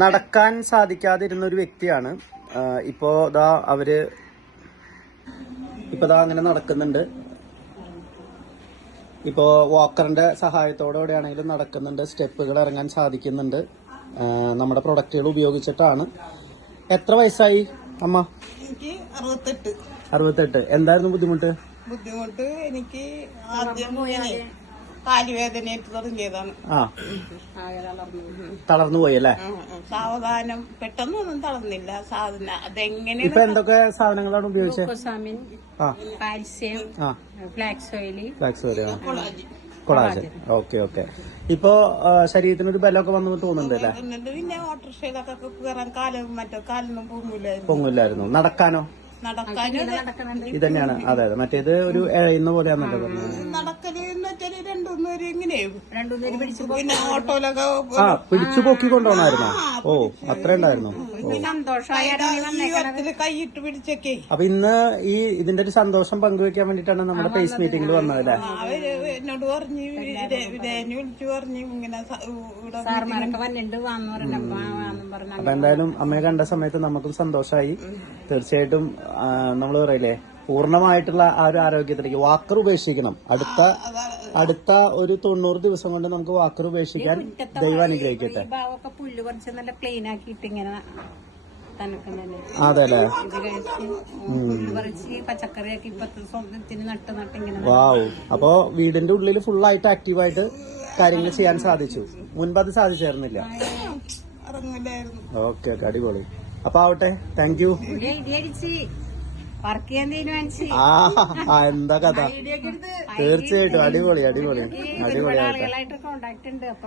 നടക്കാൻ സാധിക്കാതിരുന്ന ഒരു വ്യക്തിയാണ്. ഇപ്പോ ദാ അവര് അങ്ങനെ നടക്കുന്നുണ്ട്. ഇപ്പോ വാക്കറിന്റെ സഹായത്തോടെയാണെങ്കിലും നടക്കുന്നുണ്ട്. സ്റ്റെപ്പുകൾ ഇറങ്ങാൻ സാധിക്കുന്നുണ്ട്. നമ്മുടെ പ്രൊഡക്റ്റുകൾ ഉപയോഗിച്ചിട്ടാണ്. എത്ര വയസ്സായി അമ്മ? എനിക്ക് 68. 68. എന്തായിരുന്നു ബുദ്ധിമുട്ട്? എനിക്ക് ആദ്യം കാലുവേദനയായിട്ട് തുടങ്ങിയതാണ്. തളർന്നു പോയി അല്ലേ? സാവധാനം പെട്ടെന്നൊന്നും തളർന്നില്ല. അതെങ്ങനെ ഇപ്പൊ എന്തൊക്കെ സാധനങ്ങളാണ് ഉപയോഗിച്ചത്? Calcium, flax oil, collagen. Okay. ഇപ്പൊ ശരീരത്തിനൊരു ബലമൊക്കെ വന്നു തോന്നുന്നുണ്ട് അല്ലേ? പിന്നെ ഓട്ടോറിക്ഷയിലൊക്കെ കയറാൻ കാലൊന്നും പൊങ്ങില്ലായിരുന്നു. നടക്കാനോ? ഇതന്നെയാണ്. അതെ മറ്റേത് ഒരു ഇഴയുന്ന പോലെയാണല്ലോ പറഞ്ഞത്. നടക്കല് രണ്ടുമൂന്നേര് ഇങ്ങനെയും പിന്നെ ഓട്ടോയിലൊക്കെ പിടിച്ചു പൊക്കി കൊണ്ടുപോകണമായിരുന്നു. ഓ അത്ര ഉണ്ടായിരുന്നു. കൈയിട്ട് പിടിച്ചൊക്കെ. അപ്പൊ ഇന്ന് ഇതിന്റെ ഒരു സന്തോഷം പങ്കുവെക്കാൻ വേണ്ടിട്ടാണ് നമ്മുടെ ഫേസ് മീറ്റിംഗിൽ വന്നത് അല്ലേ? അവര് എന്നോട് പറഞ്ഞു, വിളിച്ചു പറഞ്ഞു ഇങ്ങനെ. അപ്പൊ എന്തായാലും അമ്മയെ കണ്ട സമയത്ത് നമുക്കും സന്തോഷമായി. തീർച്ചയായിട്ടും നമ്മൾ പറയില്ലേ, പൂർണ്ണമായിട്ടുള്ള ആ ഒരു ആരോഗ്യത്തിലേക്ക് വാക്കർ ഉപേക്ഷിക്കണം. അടുത്ത ഒരു 90 ദിവസം കൊണ്ട് നമുക്ക് വാക്കർ ഉപേക്ഷിക്കാൻ ദൈവം അനുഗ്രഹിക്കട്ടെ. പുല്ല് കുറച്ച് നല്ല ക്ലീൻ ആക്കിയിട്ട് ഇങ്ങനെ അതെ അല്ലേ? പച്ചക്കറിയൊക്കെ ഇപ്പൊ സ്വന്തത്തിന് നട്ട് ഇങ്ങനെ. വാവ്. അപ്പൊ വീടിന്റെ ഉള്ളിൽ ഫുള്ളായിട്ട് ആക്റ്റീവായിട്ട് കാര്യങ്ങൾ ചെയ്യാൻ സാധിച്ചു. മുൻപ് അത് സാധിച്ചായിരുന്നില്ല. ഓക്കെ അടിപൊളി. അപ്പൊ ആവട്ടെ. Thank you. വർക്ക് ചെയ്യാൻ തീരുമാനിച്ചു. എന്താ കഥ? തീർച്ചയായിട്ടും അടിപൊളി. ആളുകളായിട്ട് കോണ്ടാക്ട് ഉണ്ട്. അപ്പൊ